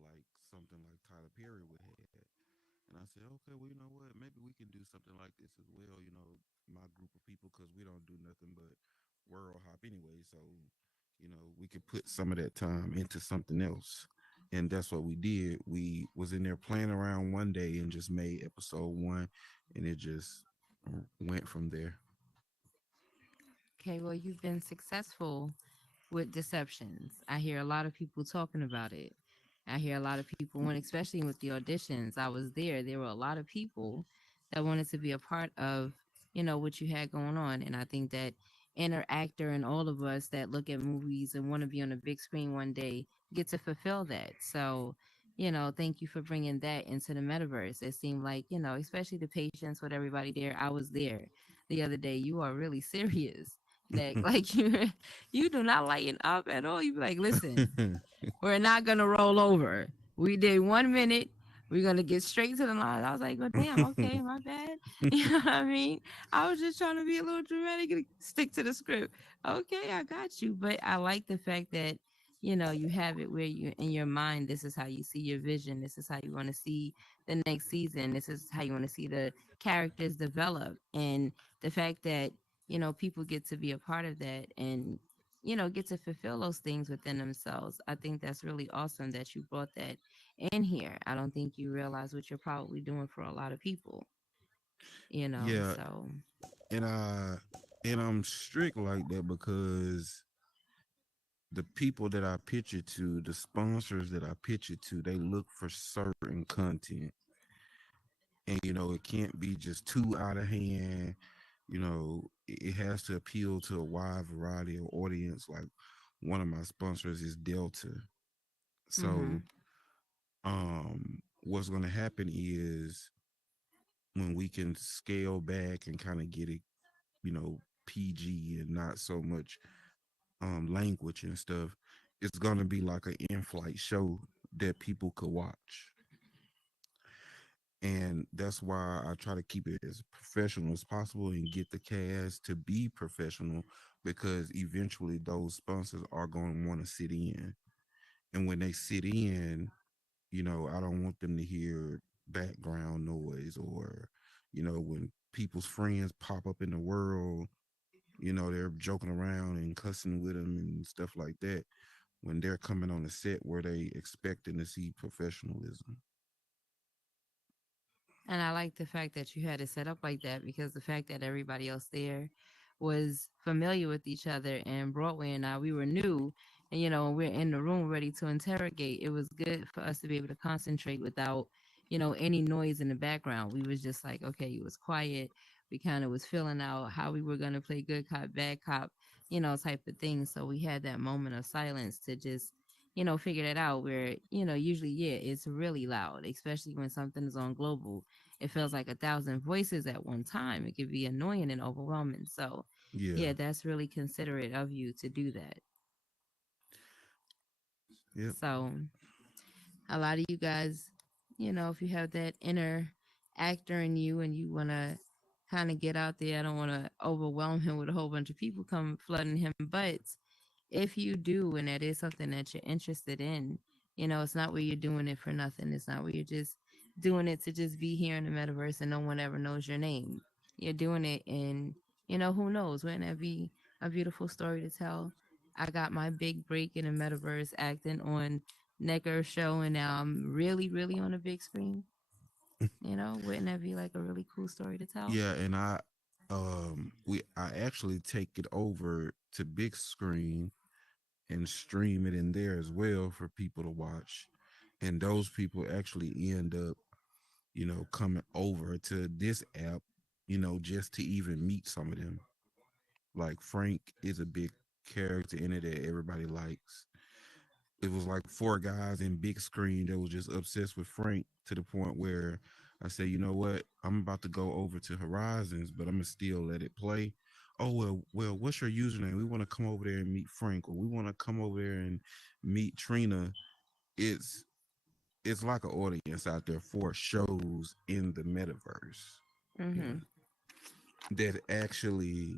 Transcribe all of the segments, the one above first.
like something like Tyler Perry would have. And I said, okay, well, you know what? Maybe we can do something like this as well. You know, my group of people, because we don't do nothing but world hop anyway. So, you know, we could put some of that time into something else. And that's what we did. We was in there playing around one day and just made episode one, and it just went from there. Okay, well, you've been successful with deceptions. I hear a lot of people talking about it. I hear a lot of people, when especially with the auditions, I was there. There were a lot of people that wanted to be a part of, what you had going on. And I think that inner actor and all of us that look at movies and want to be on a big screen one day get to fulfill that. So, thank you for bringing that into the metaverse. It seemed like, especially the patience with everybody there. I was there the other day. You are really serious. Like you do not lighten up at all. You be like, listen, we're not gonna roll over. We did 1 minute. We're gonna get straight to the line. I was like, well, damn, okay, my bad. You know what I mean? I was just trying to be a little dramatic and stick to the script. Okay, I got you. But I like the fact that, you have it where you in your mind, this is how you see your vision. This is how you want to see the next season. This is how you want to see the characters develop. And the fact that, people get to be a part of that and get to fulfill those things within themselves. I think that's really awesome that you brought that in here. I don't think you realize what you're probably doing for a lot of people, Yeah, so and I and I'm strict like that because the people that I pitch it to, the sponsors that I pitch it to, they look for certain content. And you know, it can't be just too out of hand. You know, it has to appeal to a wide variety of audience. Like one of my sponsors is Delta. So mhm. what's gonna happen is when we can scale back and kind of get it, you know, PG and not so much language and stuff, it's gonna be like an in-flight show that people could watch. And that's why I try to keep it as professional as possible and get the cast to be professional, because eventually those sponsors are going to want to sit in. And when they sit in, you know, I don't want them to hear background noise, or you know, when people's friends pop up in the world, you know, they're joking around and cussing with them and stuff like that, when they're coming on a set where they expecting to see professionalism. And I like the fact that you had it set up like that, because the fact that everybody else there was familiar with each other, and Broadway and I, we were new, and we're in the room ready to interrogate. It was good for us to be able to concentrate without, any noise in the background. We was just like, okay, it was quiet. We kind of was filling out how we were gonna play good cop, bad cop, type of thing. So we had that moment of silence to just figure that out, where usually, yeah, it's really loud, especially when something is on global. It feels like a thousand voices at one time. It could be annoying and overwhelming. So, Yeah. yeah, that's really considerate of you to do that. Yep. So, a lot of you guys, if you have that inner actor in you and you want to kind of get out there, I don't want to overwhelm him with a whole bunch of people come flooding him. But if you do, and that is something that you're interested in, it's not where you're doing it for nothing. It's not where you're just doing it to just be here in the metaverse and no one ever knows your name. You're doing it, and who knows, wouldn't that be a beautiful story to tell. I got my big break in the metaverse acting on Necker's show, and now I'm really, really on a big screen. You know, wouldn't that be like a really cool story to tell? Yeah, and I actually take it over to big screen and stream it in there as well for people to watch. And those people actually end up, coming over to this app, just to even meet some of them. Like Frank is a big character in it that everybody likes. It was like four guys in big screen that was just obsessed with Frank to the point where I said, you know what? I'm about to go over to Horizons, but I'm gonna still let it play. Oh well, what's your username? We want to come over there and meet Frank, or we want to come over there and meet Trina. It's it's like an audience out there for shows in the metaverse. You know, Mm-hmm. that actually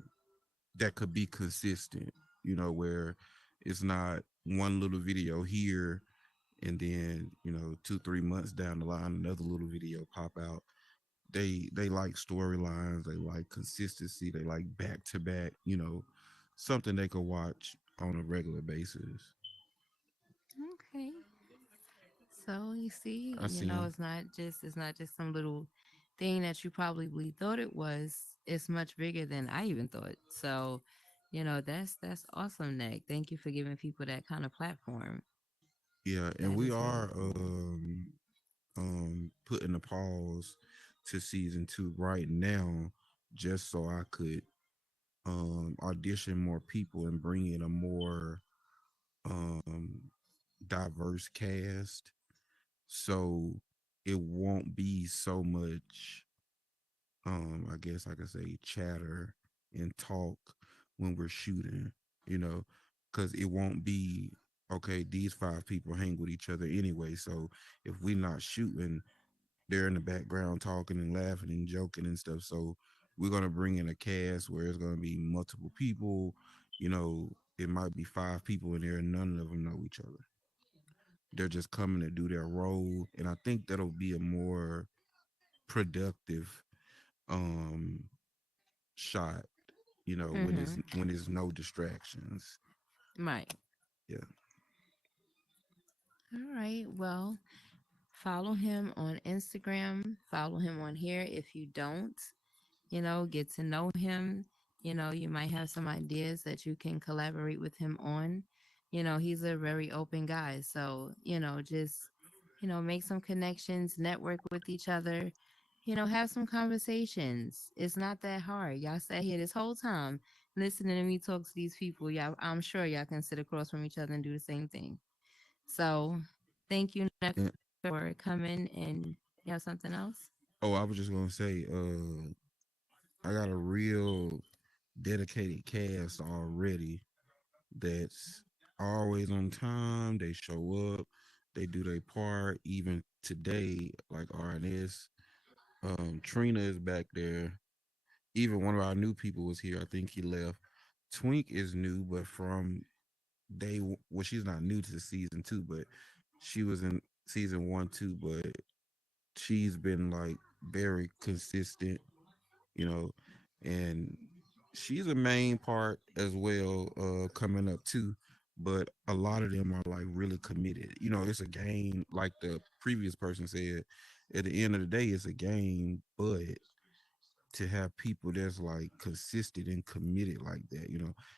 that could be consistent, where it's not one little video here and then, 2 3 months down the line another little video pop out. They like storylines, they like consistency, they like back to back, something they could watch on a regular basis. Okay. So you see, I see them. it's not just some little thing that you probably thought it was. It's much bigger than I even thought. So, that's awesome, Nick. Thank you for giving people that kind of platform. Yeah, and That we is very are cool. putting a pause to season 2 right now, just so I could audition more people and bring in a more um diverse cast, so it won't be so much, I guess I could say, chatter and talk when we're shooting, you know because it won't be, okay, these five people hang with each other anyway, so if we're not shooting, they're in the background talking and laughing and joking and stuff. So we're gonna bring in a cast where it's gonna be multiple people. It might be five people in there, and none of them know each other. They're just coming to do their role, and I think that'll be a more productive um shot. When Mm-hmm. it's no distractions. Right. Yeah. All right. Well, follow him on Instagram. Follow him on here. If you don't, get to know him. You might have some ideas that you can collaborate with him on. He's a very open guy. So, just, make some connections, network with each other, have some conversations. It's not that hard. Y'all sat here this whole time listening to me talk to these people. Y'all, I'm sure y'all can sit across from each other and do the same thing. So, thank you, Nick, And for coming. And you have something else? oh, I was just gonna say, I got a real dedicated cast already that's always on time. They show up, they do their part. Even today, like RNS, Trina is back there. Even one of our new people was here. I think he left. Twink is new, but from well, she's not new to season 2, but she was in season 1 too. But she's been like very consistent, you know, and she's a main part as well, coming up too. But a lot of them are like really committed. It's a game, like the previous person said. At the end of the day, it's a game, but to have people that's like consistent and committed like that,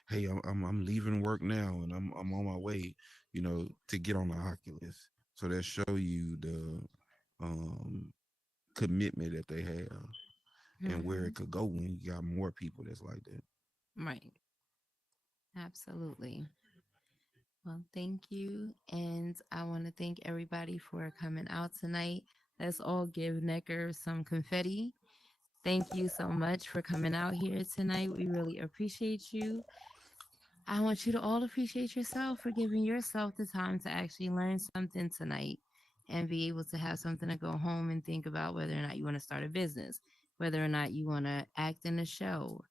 hey, I'm leaving work now and I'm on my way, to get on the Oculus. So that show you the um commitment that they have and where Mm-hmm. it could go when you got more people that's like that. Right. Absolutely. Well, thank you. And I want to thank everybody for coming out tonight. Let's all give Necker some confetti. Thank you so much for coming out here tonight. We really appreciate you. I want you to all appreciate yourself for giving yourself the time to actually learn something tonight and be able to have something to go home and think about whether or not you want to start a business, whether or not you want to act in a show,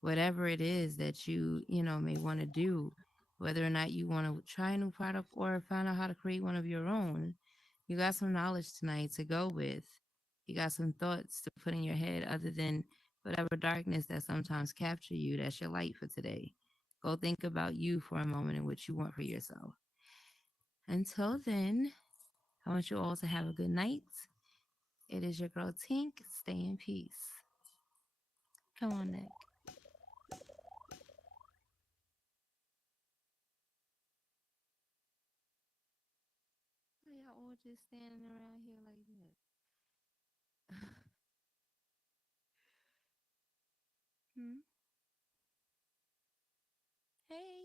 whatever it is that you may want to do, whether or not you want to try a new product or find out how to create one of your own. You got some knowledge tonight to go with. You got some thoughts to put in your head other than whatever darkness that sometimes capture you. That's your light for today. Go think about you for a moment and what you want for yourself. Until then, I want you all to have a good night. It is your girl Tink. Stay in peace. Come on, Nick. Why y'all all just standing around here like that? Hmm? Hey.